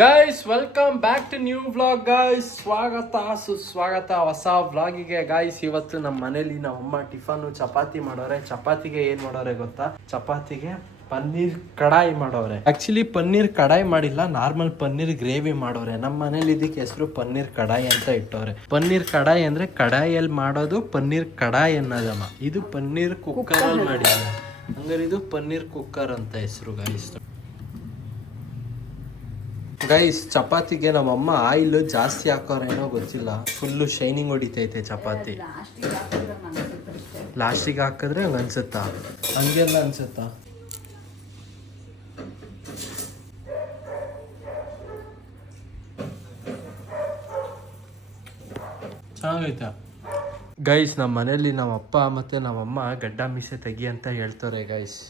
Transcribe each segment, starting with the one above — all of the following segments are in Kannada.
Guys welcome back to new vlog guys. ಸ್ವಾಗತ ಸುಸ್ವಾಗತ ಹೊಸ ವ್ಲಾಗಿಗೆ ಗೈಸ್. ಇವತ್ತು ನಮ್ಮ ಮನೇಲಿ ನಮ್ಮಮ್ಮ ಟಿಫನ್ ಚಪಾತಿ ಮಾಡೋರೆ. ಚಪಾತಿಗೆ ಏನ್ ಮಾಡೋರೆ ಗೊತ್ತಾ? ಚಪಾತಿಗೆ ಪನ್ನೀರ್ ಕಡಾಯಿ ಮಾಡೋರೆ. ಆಕ್ಚುಲಿ ಪನ್ನೀರ್ ಕಡಾಯಿ ಮಾಡಿಲ್ಲ, ನಾರ್ಮಲ್ ಪನ್ನೀರ್ ಗ್ರೇವಿ ಮಾಡೋರೆ. ನಮ್ಮ ಮನೇಲಿ ಇದಕ್ಕೆ ಹೆಸರು ಪನ್ನೀರ್ ಕಡಾಯಿ ಅಂತ ಇಟ್ಟವ್ರೆ. ಪನ್ನೀರ್ ಕಡಾಯಿ ಅಂದ್ರೆ ಕಡಾಯಿಯಲ್ಲಿ ಮಾಡೋದು ಪನ್ನೀರ್ ಕಡಾಯಿ ಅನ್ನೋದಮ್ಮ. ಇದು ಪನ್ನೀರ್ ಕುಕ್ಕರ್ ಅಲ್ಲಿ ಮಾಡಿದ್ದಾರೆ, ಹಂಗಾರೆ ಇದು ಪನ್ನೀರ್ ಕುಕ್ಕರ್ ಅಂತ ಹೆಸರು ಗೈಸ್. ಗೈಸ್ ಚಪಾತಿಗೆ ನಮ್ಮಮ್ಮ ಆಯಿಲ್ ಜಾಸ್ತಿ ಹಾಕೋರೇನೋ ಗೊತ್ತಿಲ್ಲ, ಫುಲ್ಲು ಶೈನಿಂಗ್ ಹೊಡಿತೈತೆ ಚಪಾತಿ. ಲಾಸ್ಟಿಗೆ ಹಾಕಿದ್ರೆ ಹಂಗೆ ಅನ್ಸುತ್ತಾ? ಹಂಗೆಲ್ಲ ಅನ್ಸುತ್ತಾ? ಚೆನ್ನಾಗೈತೆ ಗೈಸ್. ನಮ್ಮ ಮನೇಲಿ ನಮ್ಮ ಅಪ್ಪ ಮತ್ತೆ ನಮ್ಮಮ್ಮ ಗಡ್ಡ ಮೀಸೆ ತೆಗಿ ಅಂತ ಹೇಳ್ತಾರೆ ಗೈಸ್.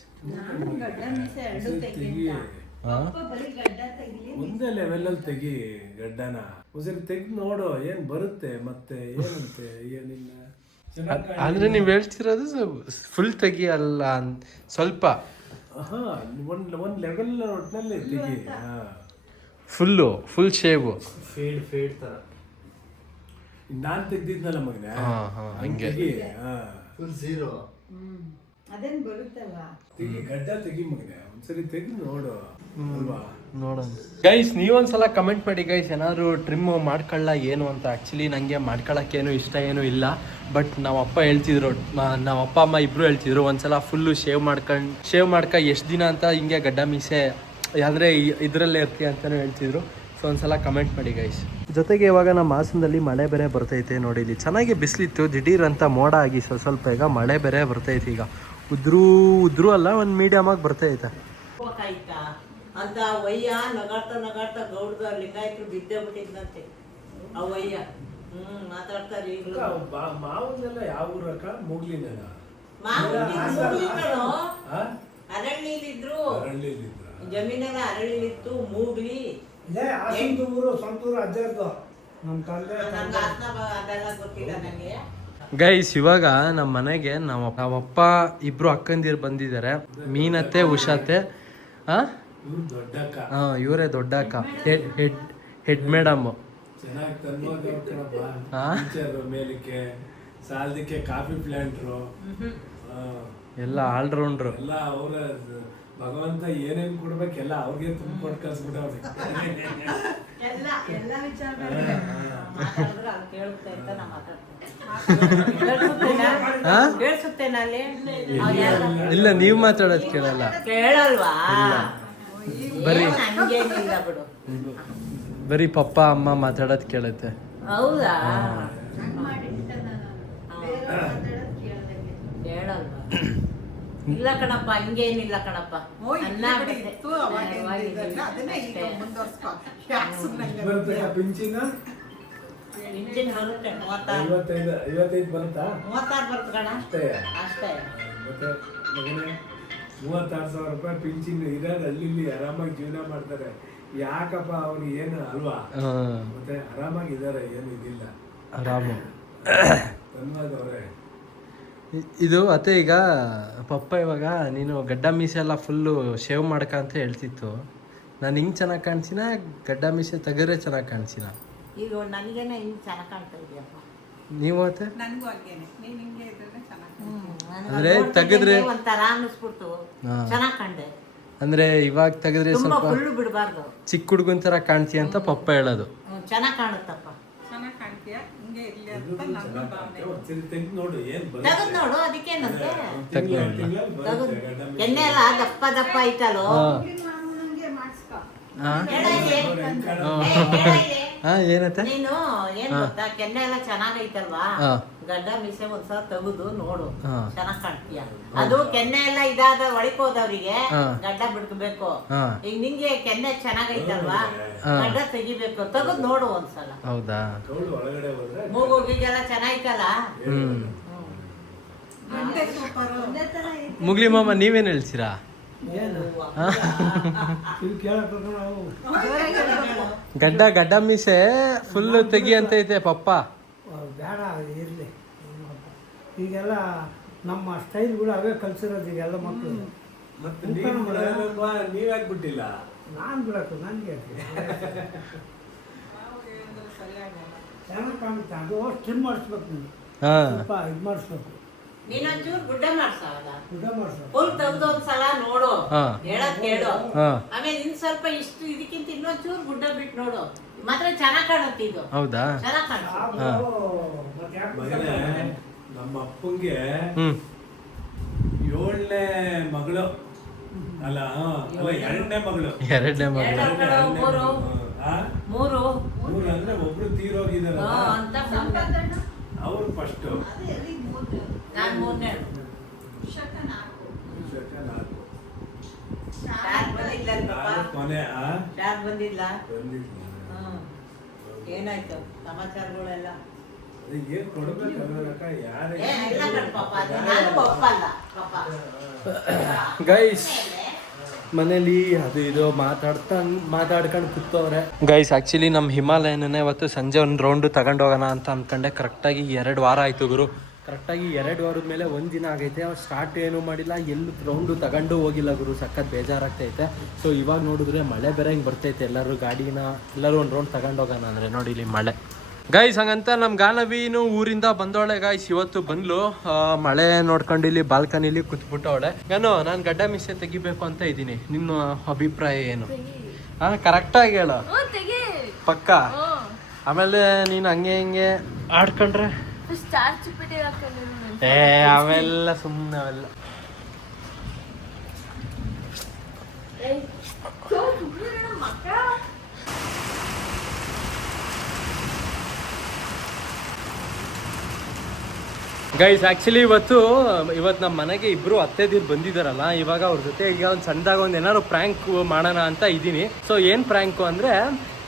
ಒಂದೇ ಲೆವೆಲಲ್ಲಿ ತೆಗಿ ಗಡ್ಡನ, ಒಂದ್ಸರಿ ತೆಗ್ದು ನೋಡು ಏನ್ ಬರುತ್ತೆ, ಮತ್ತೆ ಏನಂತೆ ಏನಿಲ್ಲ. ಅಂದ್ರೆ ನೀವ್ ಹೇಳ್ತಿರೋದು ಫುಲ್ ತೆಗಿ ಅಲ್ಲ, ಸ್ವಲ್ಪ ಒಂದ್ ಲೆವೆಲ್ ಒಟ್ಟಿನಲ್ಲಿ ತೆಗಿ. ಫುಲ್ ಶೇವು ಫೇಡ್ ತರ ನಾನ್ ತೆಗ್ದಿದ್ನಲ್ಲ ಮಗನೇ, ಹಂಗೆ ಫುಲ್ ಝೀರೋ ತೆಗಿ, ಗಡ್ಡ ತೆಗಿ ಮಗನೇ, ಒಂದ್ಸರಿ ತೆಗ್ದು ನೋಡು. ನೋಡೋಣ ಗೈಸ್, ನೀವೊಂದ್ಸಲ ಕಮೆಂಟ್ ಮಾಡಿ ಗೈಸ್, ಏನಾದ್ರು ಟ್ರಿಮ್ ಮಾಡ್ಕೊಳ್ಳ ಏನು ಅಂತ. ಆ್ಯಕ್ಚುಲಿ ನನಗೆ ಮಾಡ್ಕೊಳ್ಳೋಕ್ಕೇನು ಇಷ್ಟ ಏನೂ ಇಲ್ಲ, ಬಟ್ ನಾವಪ್ಪ ಹೇಳ್ತಿದ್ರು, ನಾವಪ್ಪ ಅಮ್ಮ ಇಬ್ಬರು ಹೇಳ್ತಿದ್ರು ಒಂದ್ಸಲ ಫುಲ್ಲು ಶೇವ್ ಮಾಡ್ಕ ಎಷ್ಟು ದಿನ ಅಂತ ಹಿಂಗೆ ಗಡ್ಡ ಮೀಸೆ ಅಂದರೆ ಇದರಲ್ಲೇ ಇರ್ತೀಯ ಅಂತಲೂ ಹೇಳ್ತಿದ್ರು. ಸೊ ಒಂದ್ಸಲ ಕಮೆಂಟ್ ಮಾಡಿ ಗೈಸ್. ಜೊತೆಗೆ ಇವಾಗ ನಮ್ಮ ಹಾಸನದಲ್ಲಿ ಮಳೆ ಬೇರೆ ಬರ್ತೈತೆ ನೋಡಿ. ಇಲ್ಲಿ ಚೆನ್ನಾಗಿ ಬಿಸಿಲಿತ್ತು, ದಿಢೀರ್ ಅಂತ ಮೋಡ ಆಗಿ ಸ್ವಲ್ಪ ಈಗ ಮಳೆ ಬೇರೆ ಬರ್ತೈತೆ. ಈಗ ಉದ್ರು ಅಲ್ಲ, ಒಂದು ಮೀಡಿಯಮ್ ಆಗಿ ಬರ್ತೈತೆ ಅಂತ ವಯ್ಯ ನಗಾಡ್ತಾ ಗೌಡ್ದ ಲಿಂಗಾಯತರು ಬಿದ್ದೇ ಬಿಟ್ಟಿದ್ದಂತೆ ಅವಯ್ಯ. ಮಾತಾಡ್ತಾರೆ ಈಗಲೂ. ಮಾವನ್ನೆಲ್ಲ ಯಾವ ಊರಕ್ಕ? ಮೂಗ್ಲಿನ ಅರಳ್ಳಿಲಿದ್ರು, ಜಮೀನೆಲ್ಲ ಅರಳಿಲಿತ್ತು. ಮೂಗ್ಲಿ ಅದೆಲ್ಲ ಗೊತ್ತಿಲ್ಲ ನನಗೆ ಗೈಸ್. ಇವಾಗ ನಮ್ಮ ಮನೆಗೆ ನಮ್ಮಪ್ಪ ಇಬ್ರು ಅಕ್ಕಂದಿರು ಬಂದಿದ್ದಾರೆ, ಮೀನತ್ತೆ ಉಷಾತೆ. ಇವರೇ ದೊಡ್ಡ ಅಕ್ಕ, ಹೆಡ್ ಮೇಡಮ್. ಮೇಲಕ್ಕೆ ಸಾಲದಕ್ಕೆ ಕಾಫಿ ಪ್ಲಾಂಟ್ರು ಎಲ್ಲ ಆಲ್ರೌಂಡ್ರು. ಎಲ್ಲ ಅವರ ಭಗವಂತ ಏನೇನ್ ಕೊಡ್ಬೇಕೆಲ್ಲ ಅವ್ರಿಗೆ ತುಂಬಿಕೊಟ್ಟು ಕಳ್ಸ್ಬಿಟ್ಟವ್ರಿ. ಇಲ್ಲ, ನೀವ್ ಮಾತಾಡೋದ್ ಕೇಳಲ್ಲ. ಕೇಳಲ್ವಾ? ಬರೀ ಪಪ್ಪ ಅಮ್ಮ ಮಾತಾಡೋದ್ ಕೇಳುತ್ತೆ. ಹೌದಾ? ಕೇಳಲ್ವಾ? ಇಲ್ಲ ಕಣಪ್ಪ, ಹಿಂಗೇನಿಲ್ಲ ಕಣಪ್ಪ. ಐವತ್ತೈದು ಬರುತ್ತಾ? 36 ಬರುತ್ತೆ ಕಣ ಅಷ್ಟೇ. 36,000 ರೂಪಾಯಿ ಪಿಂಚಿನ್ ಇರೋದು ಹಳ್ಳಿಲಿ ಆರಾಮಾಗಿ ಜೀವನ ಮಾಡ್ತಾರೆ. ಯಾಕಪ್ಪ ಅವ್ರಿಗೆ ಏನು ಅಲ್ವಾ? ಮತ್ತೆ ಆರಾಮಾಗಿ ಇದಾರೆ, ಏನು ಇದಿಲ್ಲ, ಆರಾಮು. ತನ್ವಾದವ್ರೆ ಇದು ಅತ್ತೆ. ಈಗ ಪಪ್ಪ ಇವಾಗ ನೀನು ಗಡ್ಡ ಮೀಸೆ ಎಲ್ಲ ಫುಲ್ಲು ಶೇವ್ ಮಾಡ್ಕ ಅಂತ ಹೇಳ್ತಿತ್ತು. ನಾನು ಹಿಂಗೆ ಚೆನ್ನಾಗಿ ಕಾಣಿಸಿನ, ಗಡ್ಡ ಮೀಸೆ ತೆಗೆದ್ರೆ ಚೆನ್ನಾಗಿ ಕಾಣಿಸಿನ? ಈಗ ನನಗೇನೆ ಹಿಂಗೆ ಚೆನ್ನಾಗಿ ಕಾಣ್ತಾ ಇದೆಯಪ್ಪ. ನೀವು ಅತ್ತೆ? ನನಗೂ ಹಾಗೇನೆ, ನೀನು ಹಿಂಗೆ ಇದ್ರೆ ಚೆನ್ನಾಗಿ ಅಂದ್ರೆ ತೆಗೆದ್ರೆ ಒಂಥರ ಅನ್ನಿಸ್ಬಿಡ್ತು, ಚೆನ್ನಾಗಿ ಕಂಡೆ. ಅಂದ್ರೆ ಇವಾಗ ತೆಗೆದ್ರೆ ಸ್ವಲ್ಪ ಫುಲ್ಲು ಬಿಡಬಾರ್ದು, ಚಿಕ್ಕ ಹುಡುಗನ ಥರ ಕಾಣ್ತೀಯ ಅಂತ ಪಪ್ಪ ಹೇಳೋದು. ಚೆನ್ನಾಗಿ ಕಾಣುತ್ತಪ್ಪ, ಚೆನ್ನಾಗಿ ಕಾಣ್ತೀಯ, ಹಿಂಗೆ ಇರ್ಲಿ ಅಂತ ನನ್ನ ಭಾವನೆ. ತೆಗ್ದು ನೋಡು ಏನ್ ತೆಗೆದು ನೋಡು, ಅದಕ್ಕೇನಂತೆ. ಬರುತ್ತೆ. ಎಣ್ಣೆ ಎಲ್ಲ ದಪ್ಪ ದಪ್ಪ ಐತಲ್ಲೋ. ಏನತ್ತೆ ನೀನು ಏನ್ ಗೊತ್ತಾ, ಕೆನ್ನೆ ಎಲ್ಲ ಚೆನ್ನಾಗೈತಲ್ವಾ, ಗಡ್ಡ ಮೀಸೆ ಒಂದ್ಸಲ ತೆಗೆದು ನೋಡು, ಚೆನ್ನಾಗ್ ಕಾಣ್ತೀಯ. ಅದು ಕೆನ್ನೆ ಎಲ್ಲ ಇದಾದ ಒಳಕೋದವ್ರಿಗೆ ಗಡ್ಡ ಬಿಡ್ಬೇಕು. ಈಗ ನಿಂಗೆ ಕೆನ್ನೆ ಚೆನ್ನಾಗೈತಲ್ವಾ, ಗಡ್ಡ ತೆಗಿಬೇಕು, ತೆಗೆದು ನೋಡು ಒಂದ್ಸಲ. ಹೌದಾ? ಮೂಗುಗಿಗೆಲ್ಲ ಚೆನ್ನಾಗೈತಲ್ಲ. ಮುಗ್ಲಿ ಮಾಮ, ನೀವೇನ್ ಹೇಳ್ತೀರಾ? ಗಡ್ಡ ಮೀಸೆ ಫುಲ್ ತೆಗಿ ಅಂತ ಐತೆ ಪಪ್ಪ. ಬೇಡ ಇರಲಿ, ಈಗೆಲ್ಲ ನಮ್ಮ ಸ್ಟೈಲ್ಗಳು ಅವೇ ಕಲ್ಸಿರೋದು ಈಗೆಲ್ಲ ಮಕ್ಕಳು. ಮತ್ತೆ ನೀವ್ಯಾಕೆ ಬಿಟ್ಟಿಲ್ಲ? ನಾನು ಬಿಡೋದು ನನಗೆ ಚೆನ್ನಾಗಿ ಕಾಣುತ್ತೆ. ಅದು ಸ್ಟ್ರಿಮ್ ಮಾಡಿಸ್ಬೇಕು ನೀನು, ಸ್ವಲ್ಪ ಇದು ಮಾಡಿಸ್ಬೇಕು, ನೀನೊಂಚೂರು ಗುಡ್ಡ ಮಾಡ್ಸವಾಗ ಗುಡ್ಡ ಮಾಡಿಸ್ಬೇಕು. ಫುಲ್ ತೆಗ್ದು ಒಂದ್ಸಲ ನೋಡು, ಹೇಳದ್ ಕೇಳು. ಆಮೇಲೆ ಇನ್ ಸ್ವಲ್ಪ ಇಷ್ಟು ಇದಕ್ಕಿಂತ ಇನ್ನೊಂಚೂರು ಗುಡ್ಡ ಬಿಟ್ಟು ನೋಡು, ಮಾತ್ರ ಚೆನ್ನಾಗ್ ಕಾಣುತ್ತೆ. ಇದು ಹೌದಾ? ಚೆನ್ನಾಗ್ ಕಾಣುತ್ತೆ. ಮಗನೇ, ನಮ್ಮ ಅಪ್ಪಂಗೆ 7ನೇ ಮಗಳು ಅಲ್ಲ, ಎರಡನೇ ಮಗಳು. ಎರಡನೇ ಮಗಳು. ಮೂರು ಅಂದ್ರೆ ಒಬ್ರು ತೀರೋಗಿದಾರಲ್ಲ, ಅಂತ ಅವ್ರು ಫಸ್ಟ್, ನಾನ್ ಮೂರನೇ. ಕೊನೆ ಯಾರು ಬಂದಿಲ್ಲ? ಏನಾಯ್ತು ಸಮಾಚಾರಗಳೆಲ್ಲ? ಏನ್ ಕೊಡ್ಬೇಕಕ್ಕ, ಯಾರೇ ಏನಿಲ್ಲ ಕಣಪ್ಪ, ನಾನು ಒಪ್ಪಲ್ಲ ಪಾಪ. ಗೈಸ್ ಮನೇಲಿ ಅದು ಇದು ಮಾತಾಡ್ಕೊಂಡು ಕೂತವ್ರೆ. ಗೈಸ್ ಆ್ಯಕ್ಚುಲಿ ನಮ್ಮ ಹಿಮಾಲಯನೇ ಇವತ್ತು ಸಂಜೆ ಒಂದು ರೌಂಡು ತಗೊಂಡೋಗೋಣ ಅಂತ ಅಂದ್ಕೊಂಡೆ. ಕರೆಕ್ಟಾಗಿ 2 ವಾರ ಆಯಿತು ಗುರು. ಕರೆಕ್ಟಾಗಿ 2 ವಾರದ ಮೇಲೆ 1 ದಿನ ಆಗೈತೆ. ಸ್ಟಾರ್ಟ್ ಏನೂ ಮಾಡಿಲ್ಲ, ಎಲ್ಲೂ ರೌಂಡು ತಗೊಂಡು ಹೋಗಿಲ್ಲ ಗುರು. ಸಖತ್ ಬೇಜಾರಾಗ್ತೈತೆ. ಸೊ ಇವಾಗ ನೋಡಿದ್ರೆ ಮಳೆ ಬೇರೆ ಹಿಂಗೆ ಬರ್ತೈತೆ. ಎಲ್ಲರೂ ಗಾಡಿನ ಎಲ್ಲರೂ ಒಂದು ರೌಂಡ್ ತಗೊಂಡೋಗೋಣ ಅಂದರೆ ನೋಡಿ ಇಲ್ಲಿ ಮಳೆ. ಗೈಸ್ ಹಂಗಂತ ನಮ್ಮ ಗಾನವಿನೂ ಊರಿಂದ ಬಂದವಳೆ ಗೈಸ್. ಇವತ್ತು ಬಂದ್ಲು, ಮಳೆ ನೋಡ್ಕೊಂಡು ಇಲ್ಲಿ ಬಾಲ್ಕನಿಲಿ ಕೂತ್ಬಿಟ್ಟವಳೆ. ನಾನು ಗಡ್ಡ ಮಿಷೆ ತೆಗಿಬೇಕು ಅಂತ ಇದ್ದೀನಿ. ನಿಮ್ಮ ಅಭಿಪ್ರಾಯ ಏನು? ಕರೆಕ್ಟಾಗಿ ಹೇಳು ಪಕ್ಕ. ಆಮೇಲೆ ನೀನು ಹಂಗೆ ಹಿಂಗೆ ಆಡ್ಕೊಂಡ್ರೆ ಅವೆಲ್ಲ ಸುಮ್ಮನೆ ಅವೆಲ್ಲ. ಗೈಸ್ ಆ್ಯಕ್ಚುಲಿ ಇವತ್ತು ನಮ್ಮ ಮನೆಗೆ ಇಬ್ಬರು ಅತ್ತೆದಿರು ಬಂದಿದ್ದಾರಲ್ಲ. ಇವಾಗ ಅವ್ರ ಜೊತೆ ಈಗ ಒಂದು ಸಣ್ಣದಾಗ ಒಂದು ಏನಾದ್ರು ಪ್ರ್ಯಾಂಕ್ ಮಾಡೋಣ ಅಂತ ಇದ್ದೀನಿ. ಸೊ ಏನು ಪ್ರ್ಯಾಂಕು ಅಂದರೆ,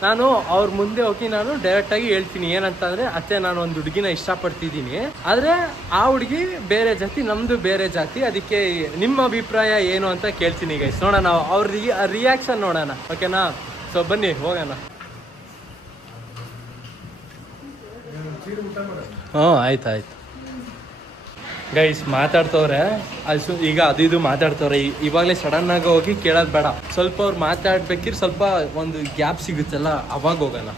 ನಾನು ಅವ್ರ ಮುಂದೆ ಹೋಗಿ ನಾನು ಡೈರೆಕ್ಟಾಗಿ ಹೇಳ್ತೀನಿ ಏನಂತಂದರೆ, ಅತ್ತೆ ನಾನು ಒಂದು ಹುಡುಗಿನ ಇಷ್ಟಪಡ್ತಿದ್ದೀನಿ, ಆದರೆ ಆ ಹುಡುಗಿ ಬೇರೆ ಜಾತಿ, ನಮ್ಮದು ಬೇರೆ ಜಾತಿ, ಅದಕ್ಕೆ ನಿಮ್ಮ ಅಭಿಪ್ರಾಯ ಏನು ಅಂತ ಕೇಳ್ತೀನಿ ಗೈಸ್. ನೋಡೋಣ ಅವ್ರ ರಿಯಾಕ್ಷನ್ ನೋಡೋಣ, ಓಕೆನಾ? ಸೊ ಬನ್ನಿ ಹೋಗೋಣ. ಆಯ್ತು ಗೈಸ್ ಮಾತಾಡ್ತವ್ರೆ. ಈಗ ಅದು ಇದು ಮಾತಾಡ್ತವ್ರೆ. ಇವಾಗಲೇ ಸಡನ್ನಾಗಿ ಹೋಗಿ ಕೇಳೋದು ಬೇಡ. ಸ್ವಲ್ಪ ಅವ್ರು ಮಾತಾಡ್ಬೇಕಿದ್ರೆ ಸ್ವಲ್ಪ ಒಂದು ಗ್ಯಾಪ್ ಸಿಗುತ್ತಲ್ಲ, ಅವಾಗ ಹೋಗೋಣ.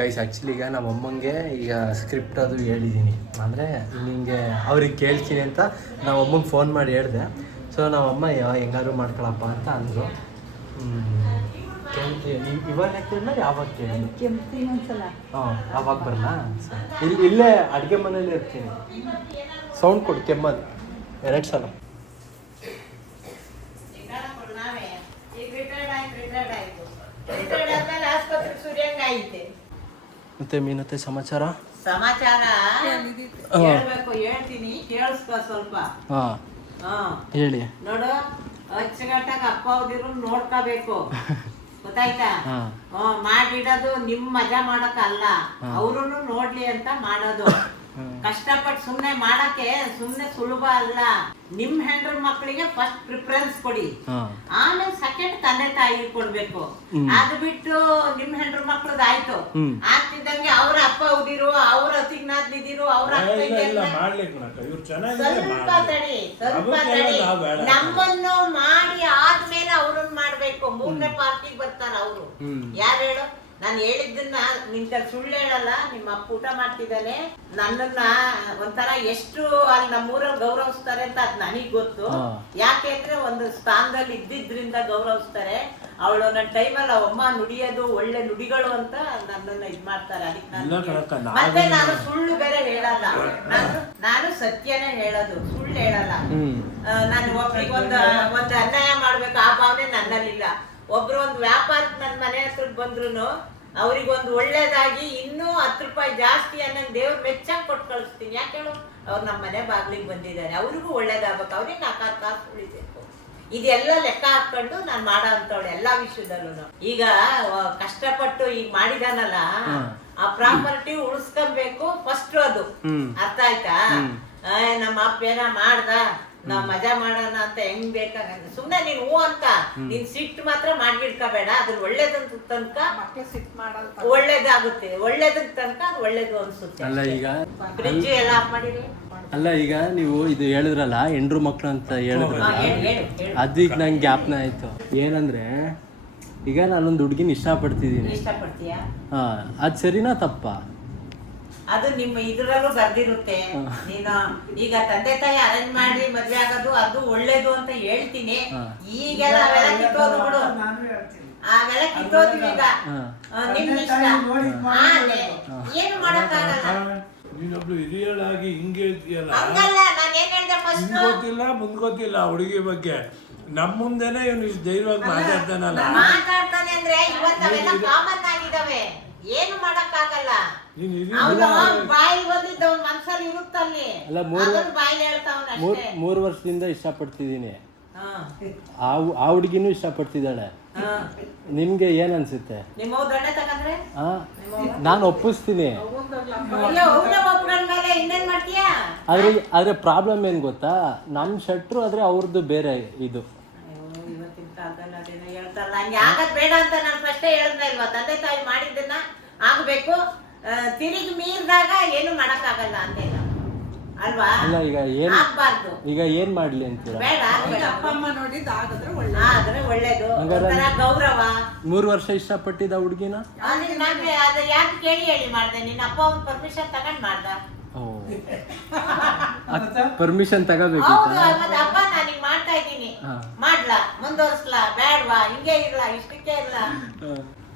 ಗೈಸ್ ಆ್ಯಕ್ಚುಲಿ ಈಗ ನಮ್ಮ ಅಮ್ಮಂಗೆ ಈಗ ಸ್ಕ್ರಿಪ್ಟ್ ಅದು ಹೇಳಿದ್ದೀನಿ. ಅಂದರೆ ನಿಮಗೆ ಅವ್ರಿಗೆ ಕೇಳ್ತೀನಿ ಅಂತ ನಾವು ಅಮ್ಮಂಗೆ ಫೋನ್ ಮಾಡಿ ಹೇಳಿದೆ. ಸೊ ನಮ್ಮಮ್ಮ ಹೆಂಗಾದ್ರು ಮಾಡ್ಕೊಳಪ್ಪ ಅಂತ ಅಂದರು. ಇವಾಗ ಕೇಳಿಲ್ಲ, ಯಾವಾಗ ಕೇಳಿ? ಅವಾಗ ಬರಲ್ಲ. ಇಲ್ಲೇ ಅಡುಗೆ ಮನೇಲಿ ಇರ್ತೀನಿ. ಸೌಂಡ್ ಕೊಡು, ಕೆಮ್ಮದು 2 ಸಲ. ಮತ್ತೆ ಮೀನತ್ತೆ ಸಮಾಚಾರ ಹೇಳ್ತೀನಿ, ಕೇಳಿಸ್ಕೊ ಸ್ವಲ್ಪ. ಹೇಳಿ. ನೋಡು, ಅಚ್ಚುಕಟ್ಟಾಗ ಅಪ್ಪ ಅವ್ದಿರು ನೋಡ್ಕೋಬೇಕು, ಗೊತ್ತಾಯ್ತಾ? ಮಾಡಿಡೋದು ನಿಮ್ ಮಜಾ ಮಾಡಕ್ ಅಲ್ಲ, ಅವ್ರನ್ನು ನೋಡ್ಲಿ ಅಂತ ಮಾಡೋದು. ಕಷ್ಟಪಟ್ಟು ಸುಮ್ನೆ ಮಾಡಕ್ಕೆ ಸುಮ್ನೆ ಸುಲಭ ಅಲ್ಲ. ನಿಮ್ ಹೆಂಡ್ರ ಮಕ್ಕಳಿಗೆ ಫಸ್ಟ್ ಪ್ರಿಫರೆನ್ಸ್ ಕೊಡಿ, ಆಮೇಲೆ ಸೆಕೆಂಡ್ ತಂದೆ ತಾಯಿಗೆ ಕೊಡ್ಬೇಕು. ಅದು ಬಿಟ್ಟು ನಿಮ್ ಹೆಂಡ್ರ ಮಕ್ಳದ್ ಆಯ್ತು ಆಗ್ತಿದ್ದಂಗೆ ಅವ್ರ ಅಪ್ಪ ಉದಿರು, ಅವ್ರ ಅತಿಗ್ನಾದ್ದಿರು, ಅವ್ರ ಸ್ವಲ್ಪ ತಡಿ, ನಮ್ಮನ್ನು ಮಾಡಿ ಆದ್ಮೇಲೆ ಅವ್ರನ್ನ ಮಾಡ್ಬೇಕು. 3ನೇ ಪಾರ್ಟಿಗೆ ಬರ್ತಾರ ಅವರು. ಯಾರು ಹೇಳು? ನಾನು ಹೇಳಿದ್ದನ್ನ ನಿಂತ ಸುಳ್ಳು ಹೇಳಲ್ಲ. ನಿಮ್ಮ ಅಪ್ಪ ಊಟ ಮಾಡ್ತಿದ್ದಾನೆ, ನನ್ನನ್ನ ಒಂಥರ ಎಷ್ಟು ಅಲ್ಲಿ ನಮ್ಮೂರಲ್ಲಿ ಗೌರವಿಸ್ತಾರೆ ಅಂತ ಅದ್ ನನಗ್ ಗೊತ್ತು. ಯಾಕೆ ಅಂದ್ರೆ ಒಂದು ಸ್ಥಾನದಲ್ಲಿ ಇದ್ದಿದ್ರಿಂದ ಗೌರವಿಸ್ತಾರೆ. ಅವಳು ನನ್ನ ಟೈಮಲ್ಲಿ ಅವಮ್ಮ ನುಡಿಯೋದು ಒಳ್ಳೆ ನುಡಿಗಳು ಅಂತ ನನ್ನನ್ನ ಇದ್ ಮಾಡ್ತಾರೆ. ಅದಕ್ಕೆ ಮತ್ತೆ ನಾನು ಸುಳ್ಳು ಬೇರೆ ಹೇಳಲ್ಲ, ನಾನು ಸತ್ಯನೇ ಹೇಳೋದು, ಸುಳ್ಳು ಹೇಳಲ್ಲ. ನಾನು ಒಬ್ರಿಗೆ ಒಂದು ಅನ್ಯಾಯ ಮಾಡ್ಬೇಕು ಆ ಭಾವನೆ ನನ್ನಲ್ಲಿಲ್ಲ. ಒಬ್ರು ಒಂದು ವ್ಯಾಪಾರಕ್ಕೆ ನನ್ನ ಮನೆ ಹತ್ರಕ್ಕೆ ಬಂದ್ರು ಅವ್ರಿಗೊಂದು ಒಳ್ಳೇದಾಗಿ ಇನ್ನೂ 10 ರೂಪಾಯಿ ಜಾಸ್ತಿ ಅನ್ನಂಗೆ ದೇವ್ರ ಮೆಚ್ಚಂಗ್ ಕೊಟ್ಟು ಕಳಿಸ್ತೀನಿ. ಯಾಕೆ ಹೇಳು? ಅವ್ರು ನಮ್ಮ ಮನೆ ಬಾಗ್ಲಿಗೆ ಬಂದಿದ್ದಾರೆ, ಅವ್ರಿಗೂ ಒಳ್ಳೇದಾಗ್ಬೇಕು, ಅವ್ರಿಗೆ 4 ಕಾಸು ಉಳಿಬೇಕು. ಇದೆಲ್ಲ ಲೆಕ್ಕ ಹಾಕೊಂಡು ನಾನು ಮಾಡೋ ಅಂತವಳು ಎಲ್ಲಾ ವಿಷಯದಲ್ಲೂ. ಈಗ ಕಷ್ಟಪಟ್ಟು ಈಗ ಮಾಡಿದಾನಲ್ಲ, ಆ ಪ್ರಾಪರ್ಟಿ ಉಳಿಸ್ಕೊಬೇಕು ಫಸ್ಟ್. ಅದು ಅರ್ಥ ಆಯ್ತಾ? ನಮ್ಮ ಅಪ್ಪ ಏನ ಮಾಡ್ದ, ನಾವ್ ಮಜಾ ಮಾಡೋಣ ಅಂತ ಹೆಂಗ್ ಬೇಕಾಗಂತ ಸುಮ್ನೆ ನೀನ್ ಹೂ ಅಂತ ನೀನ್ ಸಿಟ್ಟು ಮಾತ್ರ ಮಾಡ್ಬಿಡ್ಕೋಬೇಡ. ಅದನ್ನ ಒಳ್ಳೇದಂತ ತನಕ ಒಳ್ಳೇದಾಗುತ್ತೆ, ಒಳ್ಳೇದಕ್ ತನಕ ಅದು ಒಳ್ಳೇದು ಅನ್ಸುತ್ತೆ. ಫ್ರಿಡ್ಜ್ ಎಲ್ಲ ಆಫ್ ಮಾಡಿರಿ. ಅಲ್ಲ ಈಗ ನೀವು ಇದು ಹೇಳಿದ್ರಲ್ಲ ಹೆಂಡ್ರು ಮಕ್ಳು ಅಂತ ಹೇಳಿದ್ರಲ್ಲ, ಅದು ಈಗ ನಂಗೆ ಜ್ಞಾಪನ ಆಯ್ತು. ಏನಂದ್ರೆ ಈಗ ನಾನೊಂದು ಹುಡುಗಿನ ಇಷ್ಟಪಡ್ತಿದ್ದೀನಿ. ಇಷ್ಟಪಡ್ತೀಯಾ? ಅದು ಸರಿನಾ ತಪ್ಪ? ಅದು ನಿಮ್ಮ ಇದ್ರಲ್ಲೂ ಬರ್ದಿರುತ್ತೆ. ನೀನು ಈಗ ತಂದೆ ತಾಯಿ ಅರೇಂಜ್ ಮಾಡಿ ಮದ್ವೆ ಆಗೋದು ಅದು ಒಳ್ಳೇದು ಅಂತ ಹೇಳ್ತೀನಿ. ಈಗೆಲ್ಲ ಅವೆಲ್ಲ ಕಿತ್ತೋದು ಬಿಡು, ಅವೆಲ್ಲ ಕಿತ್ತೋದು ಈಗ. ನಿಮ್ ಇಷ್ಟ, ಏನು ಮಾಡಕ್ಕಾಗಲ್ಲ. ನೀನೊಬ್ಳು ಹಿರಿಯಳಾಗಿ ಹಿಂಗೆ ಹೇಳ್ತೀಯಲ್ಲ, ಹಂಗಲ್ಲ, ನಾನು ಏನ್ ಹೇಳ್ದೆ ಫಸ್ಟ್ ಗೊತ್ತಿಲ್ಲ ಮುಂದ್ಗೊತ್ತಿಲ್ಲ ಹುಡುಗಿ ಬಗ್ಗೆ. ನಮ್ಮ ಮುಂದೆನೆ ಇವನು ಇಷ್ಟು ಧೈರ್ಯವಾಗಿ ಮಾತಾಡ್ತಾನಲ್ಲ. ಮಾತಾಡ್ತಾನೆ ಅಂದ್ರೆ ಇವತ್ತು ಅವೆಲ್ಲ ಕಾಮನ್ ಆಗಿದಾವೆ, ಏನು ಮಾಡಕ್ಕಾಗಲ್ಲ. ನೀನ್ ಅವನು ಬಾಯಿಗೆ ಬಂದಿದ್ದ ಅವ್ನ ಮನ್ಸಲ್ಲಿ ಇರುತ್ತಲ್ಲಿ, ಬಾಯಿಲಿ ಹೇಳ್ತಾವನ. 3 ವರ್ಷದಿಂದ ಇಷ್ಟಪಡ್ತಿದ್ದೀನಿ, ಆ ಹುಡುಗಿನೂ ಇಷ್ಟಪಡ್ತಿದ್ದಾಳೆ. ನಿಮ್ಗೆ ಏನ್ ಅನ್ಸುತ್ತೆ? ನಿಮ್ಮ ದೊಡ್ಡ ತಗಂದ್ರೆ ನಾನು ಒಪ್ಪಿಸ್ತೀನಿ. ಇನ್ನೇನ್ ಮಾಡ್ತೀಯಾ? ಆದ್ರೆ ಪ್ರಾಬ್ಲಮ್ ಏನ್ ಗೊತ್ತಾ, ನಮ್ ಶೆಟ್ರು ಆದ್ರೆ ಅವ್ರದ್ದು ಬೇರೆ ಇದು. ಇವತ್ತಿನ ಕಾಲದಲ್ಲಿ ಅದೇನೋ ಹೇಳ್ತಾರಲ್ಲ, ಹಂಗೆ ಆಗದ್ ಬೇಡ ಅಂತ ನಾನು ಫಸ್ಟೇ ಹೇಳ್ತಾ ಇಲ್ವಾ? ತಂದೆ ತಾಯಿ ಮಾಡಿದ್ದನ್ನ ಆಗ್ಬೇಕು, ತಿರುಗಿ ಮೀರಿದಾಗ ಏನು ಮಾಡಕ್ಕಾಗಲ್ಲ ಅಂತೆಲ್ಲ ಅಲ್ವಾ? ಅಲ್ಲ ಆಗ್ಬಾರ್ದು. ಈಗ ಏನ್ ಮಾಡ್ಲಿ ಅಂತೀರಾ? ಬೇಡ, ಅಪ್ಪ ಅಮ್ಮ ನೋಡಿದ್ದು ಆಗಿದ್ರೆ ಆದ್ರೆ ಒಳ್ಳೇದು, ಒಂಥರ ಗೌರವ. 3 ವರ್ಷ ಇಷ್ಟಪಟ್ಟಿದ್ದ ಹುಡುಗಿನ ಅದು ಯಾಕೆ ಕೇಳಿ ಹೇಳಿ ಮಾಡ್ದೆ? ನಿನ್ನ ಅಪ್ಪ ಅವ್ನ ಪರ್ಮಿಷನ್ ತಗೊಂಡ್ ಮಾಡ್ದ? ಪರ್ಮಿಷನ್ ತಗೋಬೇಕು. ಮತ್ತೆ ಅಪ್ಪ ನಾನೀಗ ಮಾಡ್ತಾ ಇದ್ದೀನಿ, ಮಾಡ್ಲಾ, ಮುಂದುವರ್ಸ್ಲಾ, ಬೇಡ್ವಾ, ಹಿಂಗೆ ಇರ್ಲಾ, ಇಷ್ಟಕ್ಕೆ ಇರ್ಲಾ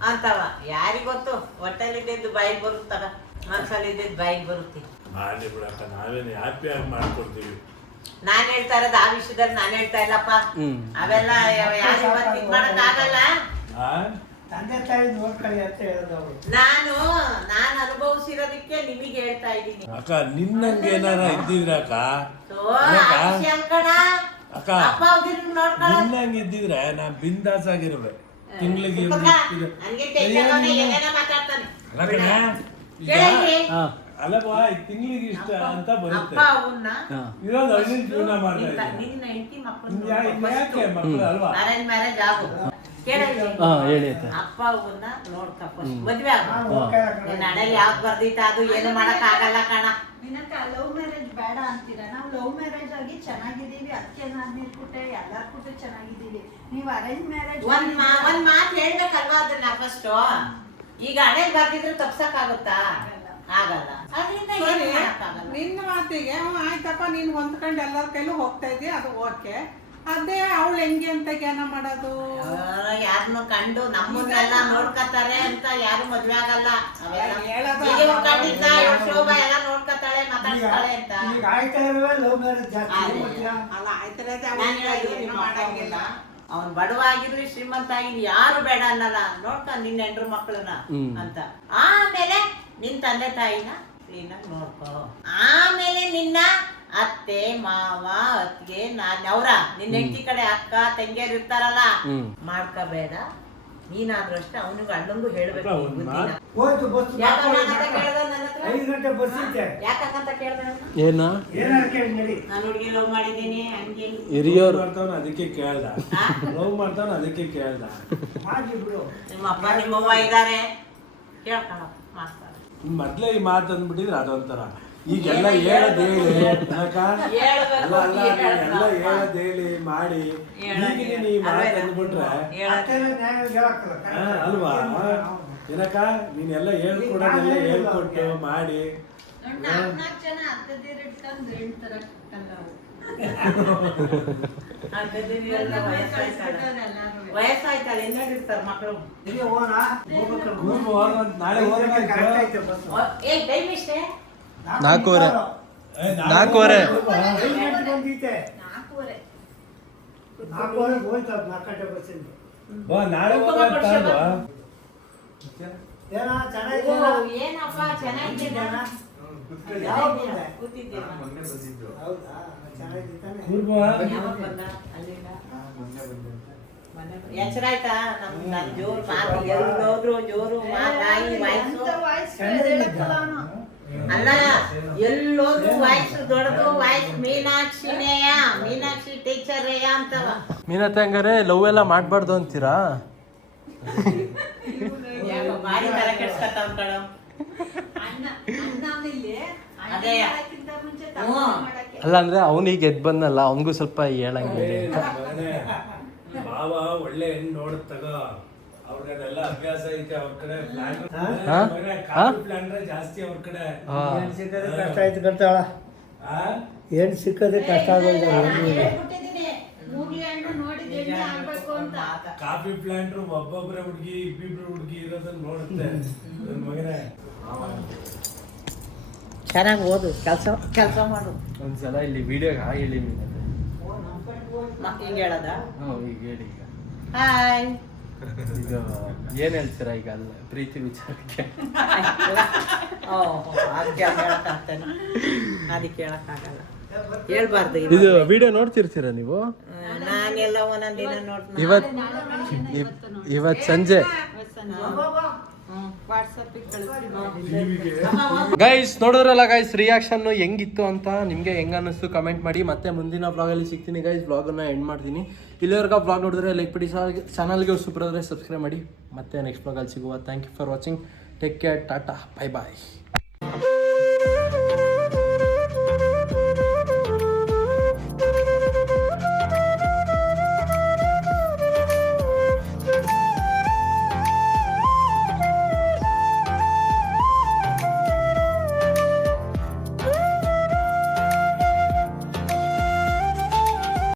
ಅಂತವ. ಯಾರಿಗೊತ್ತು? ಹೊಟ್ಟೆಲಿದ್ದು ಬಾಯಿಗೆ ಬರುತ್ತದ, ಮನ್ಸಲ್ಲಿದ್ದು ಬಾಯಿಗೆ ಬರುತ್ತೆ. ಮಾಡಿ ಬಿಡಕ್ಕ, ನಾವೇನು ಹ್ಯಾಪಿಯಾಗಿ ಮಾಡ್ಕೊಡ್ತೀವಿ. ನಾನ್ ಹೇಳ್ತಾ ಇರೋದು ಆ ವಿಷಯದಲ್ಲಿ ನಾನು ಹೇಳ್ತಾ ಇಲ್ಲಪ್ಪ. ಅವೆಲ್ಲ ಯಾರು ಇವತ್ತು ಇದ್ ಮಾಡಕ್ ಆಗಲ್ಲ. ತಂದೆ ತಾಯಿ ನೋಡ್ಕೊಳ್ಳಿ ಅಂತ ಹೇಳಿದವರು. ನಾನು ಅನುಭವಿಸಿರೋದಕ್ಕೆ ನಿಮಗೆ ಹೇಳ್ತಾ ಇದ್ದೀನಿ. ಅಕ್ಕ ನಿನ್ನಂಗೆ ಏನಾರ ಇದ್ದಿದ್ರ ಅಕ್ಕ, ಅಕ್ಕ ನಿನ್ನಂಗೆ ಇದ್ದಿದ್ರೆ ನಾ ಬಿಂದಾಸ್ ಆಗಿರುವೆ. ತಿಂಗಳಿಗೆ ಅಲ್ಲವಾ, ತಿಂಗಳಿಗೆ ಇಷ್ಟ ಅಂತ ಬರುತ್ತೆ. ಇರೋದು ಹಳ್ಳಿ ಜೀವನ ಮಾಡ್ತಾ ಇದ್ದೀನಿ. ಯಾಕೆ ಮಕ್ಕಳು ಅಲ್ವಾ? ಮ್ಯಾರೇಜ್ ಆಗು, ಹೇಳಿ ಅಪ್ಪ ಅವನ್ನ ನೋಡ್ಕಪ್ಪ, ಮದ್ವೆ ಆಗು. ನಡೆಯಲ್ಲಿ ಯಾವ್ದು ಬರ್ದಿತ್ತ ಅದು ಏನು ಮಾಡಕ್ ಆಗಲ್ಲ ಕಣ. ಲವ್ ಮ್ಯಾರೇಜ್ ಬೇಡ ಅಂತೀರಾ? ನಾವು ಲವ್ ಮ್ಯಾರೇಜ್ ಆಗಿ ಚೆನ್ನಾಗಿದ್ದೀವಿ, ಅದಕ್ಕೆ ನಾನು ನಿಲ್ಬಿಟ್ಟೆ, ಎಲ್ಲಾರ್ ಕೂಟ ಚೆನ್ನಾಗಿದ್ದೀವಿ. ನೀವು ಅರೇಂಜ್ ಮ್ಯಾರೇಜ್ ಒಂದ್ ಮಾತು ಹೇಳ್ಬೇಕಲ್ವಾ ಅದನ್ನ ಫಸ್ಟ್. ಈಗ ಹಣೆ ಬರ್ದಿದ್ರೆ ತಪ್ಸಕ್ ಆಗುತ್ತಾ? ಆಗಲ್ಲ. ಅದರಿಂದ ನಿನ್ನ ಮಾತಿಗೆ ಆಯ್ತಪ್ಪ, ನೀನ್ ಹೊಂದ್ಕೊಂಡು ಎಲ್ಲರ ಕೈಲೂ ಹೋಗ್ತಾ ಇದೀಯ, ಅದು ಓಕೆ. ಅದೇ ಅವಳು ಹೆಂಗೆ ಅಂತ ಜ್ಞಾನ ಮಾಡೋದು? ಯಾರನ್ನು ಕಂಡು ನಮ್ಮನ್ನೆಲ್ಲ ನೋಡ್ಕತಾರೆ ಅಂತ ಯಾರು ಮದ್ವೆ ಆಗಲ್ಲ. ಶೋಭಾ ಎಲ್ಲ ನೋಡ್ಕತಾಳೆ, ಮಾತಾಡ್ತಾಳೆ ಅಂತ. ಮಾಡಂಗಿಲ್ಲ. ಅವ್ನ್ ಬಡವ ಆಗಿದ್ರು ಶ್ರೀಮಂತ ಆಗಿದ್ರು ಯಾರು ಬೇಡ ಅನ್ನಲ್ಲ. ನೋಡ್ಕ ನಿನ್ನ ಹೆಂಡ್ರು ಮಕ್ಕಳನ್ನ ಅಂತ. ಆಮೇಲೆ ನಿನ್ ತಂದೆ ತಾಯಿನ ಕ್ಲೀನಾಗಿ ನೋಡ್ಕೋ. ಆಮೇಲೆ ನಿನ್ನ ಅತ್ತೆ ಮಾವ ಅತ್ತಿಗೆ ಅವ್ರ ನಿನ್ನ ಹೆಂಡತಿ ಕಡೆ ಅಕ್ಕ ತಂಗಿಯರು ಇರ್ತಾರಲ್ಲ, ಮಾಡ್ಕೋಬೇಡ. ನೀನಾದ್ರೂ ಅಷ್ಟೇ ಅವನಿಗೂ ಅಣ್ಣಂಗೂ ಹೇಳ್ಬೇಕು. ಯಾಕಂತ ಕೇಳ್ದೆ ನಾನು ಹುಡುಗಿ ಲವ್ ಮಾಡಿದ್ದೀನಿ ಹಂಗೆ ಹಿರಿಯರು ಅದಕ್ಕೆ ಕೇಳ್ದ, ಲವ್ ಮಾಡ್ತಾನ ಅದಕ್ಕೆ ಕೇಳ್ದ. ನಿಮ್ಮ ಅಪ್ಪ ನಿಮ್ಮವ್ವ ಇದಾರೆ, ಕೇಳ್ಕೊಳಪ್ಪ, ಮಾಡ್ತಾರೆ. ಮೊದ್ಲೇ ಈ ಮಾತು ಅಂದ್ಬಿಟ್ಟಿದ್ರೆ ಅದೊಂಥರ. ಈಗೆಲ್ಲ ಹೇಳದೇಳಿ ಎಲ್ಲ ಹೇಳದೇಳಿ ಮಾಡಿ ಈಗ ನೀನು ಈ ಮಾತು ಅಂದ್ಬಿಟ್ರೆ ಅಲ್ವಾ? ಏನಕ್ಕ ನೀನೆಲ್ಲ ಹೇಳ್ಕೊಡೋದೆಲ್ಲ ಹೇಳ್ಕೊಟ್ಟು ಮಾಡಿ ವಯಸ್ಸಾಯ್ತಲ್ಲ, ಇನ್ನೇಳಿರ್ತಾರೆ ಮಕ್ಕಳು. ನಾಳೆ ನಾಲ್ಕೂವರೆ ಏನಪ್ಪ ಚೆನ್ನಾಗಿದ್ದೀನ? ಎಚ್ಚರ ಆಯ್ತಾ? ನಮ್ ಜೋರು ಮಾತು, ಎಲ್ಲೋದ್ರು ಜೋರು ಮಾತಾಯಿ ವಾಯ್ಸು ಅಲ್ಲ, ಎಲ್ಲೋದ್ರು ವಾಯ್ಸು ದೊಡ್ಡದು ವಾಯ್ಸ್. ಮೀನಾಕ್ಷಿನೇಯ, ಮೀನಾಕ್ಷಿ ಟೀಚರ್ ಅಂತವ. ಮೀನತ್ತೆ ಹಂಗಾರೆ ಲವ್ ಎಲ್ಲ ಮಾಡ್ಬಾರ್ದು ಅಂತೀರಾ? ಬಾರಿ ತರ ಕೆಡ್ಸ್ಕೊತಾವ್ ಕಣ. ಅಣ್ಣನಿಲ್ಲಿ ಅದೇ. ಮಾಡಕ್ಕಿಂತ ಮುಂಚೆ ತಮಾಷೆ ಮಾಡಕ್ಕೆ. ಅಲ್ಲ ಅಂದ್ರೆ ಅವನಿಗೆ ಎದ್ದು ಬಂದಲ್ಲ ಅವನಿಗೂ ಸ್ವಲ್ಪ ಹೇಳಂಗೆ ಮಗನೇ, ಬಾವ ಒಳ್ಳೆ ಹೆಣ್ಣು ನೋಡ್ ತಗೋ. ಅವ್ರಿಗದೆಲ್ಲ ಅಭ್ಯಾಸ ಐತೆ ಅವ್ರ ಕಡೆ. ಪ್ಲಾನ್ ಜಾಸ್ತಿ ಅವ್ರ ಕಡೆ. ಏನ್ ಸಿಕ್ಕದೆ ಕಷ್ಟ ಆಯ್ತು ಕರ್ತಾಳ. ಆ? ಏನ್ ಸಿಕ್ಕದೆ ಕಷ್ಟ ಆಗೋಯ್ತು. ಹೇಳ್ಬಿಟ್ಟಿದೀನಿ, ಮೂಗ್ಲಿ ಹಣ್ಣು ನೋಡಿದ್ ಎಣ್ಣೆ ಆಗ್ಬೇಕು ಅಂತ. ಕಾಫಿ ಪ್ಲಾಂಟ್ರು ಒಬ್ಬೊಬ್ರೆ ಹುಡುಗಿ ಇಬ್ಬಿಬ್ರು ಹುಡುಗಿ ಇರೋದನ್ನ ನೋಡುತ್ತೆ ನನ್ ಮಗನೇ. ಚೆನ್ನಾಗಿ ಓದು, ಕೆಲಸ ಮಾಡು. ಒಂದ್ಸಲ ಇಲ್ಲಿ ವಿಡಿಯೋಗೆ ಹಾಗೆ ಹೇಳಿ ಹಿಂಗೆ ಹೇಳದ? ಈಗ ಹೇಳಿ ಈಗ ಹಾಯ್. ಈಗ ಏನ್ ಹೇಳ್ತೀರಾ ಈಗ ಅಲ್ಲ ಪ್ರೀತಿ ವಿಚಾರಕ್ಕೆ? ಅದಕ್ಕೆ ಹೇಳಕ್ಕಾಗ್ತಾನೆ, ಅದಕ್ಕೆ ಹೇಳಕ್ಕಾಗಲ್ಲ, ಹೇಳ್ಬಾರ್ದು. ಇದು ವಿಡಿಯೋ ನೋಡ್ತಿರ್ತೀರಾ ನೀವು? ನಾನೆಲ್ಲ ಒಂದೊಂದ್ ದಿನ ನೋಡ್ತೀನಿ. ಇವತ್ತು ಸಂಜೆ ಗೈಸ್ ನೋಡಿದ್ರಲ್ಲ ಗೈಸ್ ರಿಯಾಕ್ಷನ್ ಹೆಂಗಿತ್ತು ಅಂತ ನಿಮಗೆ ಹೆಂಗ ಅನ್ನಿಸ್ತು ಕಮೆಂಟ್ ಮಾಡಿ. ಮತ್ತೆ ಮುಂದಿನ ಬ್ಲಾಗಲ್ಲಿ ಸಿಗ್ತೀನಿ ಗೈಸ್. ಬ್ಲಾಗನ್ನು ಎಂಡ್ ಮಾಡ್ತೀನಿ. ಇಲ್ಲಿವರೆಗೂ ಬ್ಲಾಗ್ ನೋಡಿದ್ರೆ ಲೈಕ್ ಬಿಡಿ, ಚಾನಲ್ಗೆ ಸೂಪರ್ ಆದರೆ ಸಬ್ಸ್ಕ್ರೈಬ್ ಮಾಡಿ. ಮತ್ತೆ ನೆಕ್ಸ್ಟ್ ಬ್ಲಾಗಲ್ಲಿ ಸಿಗುವ. Thank you for watching. Take care, tata, bye bye.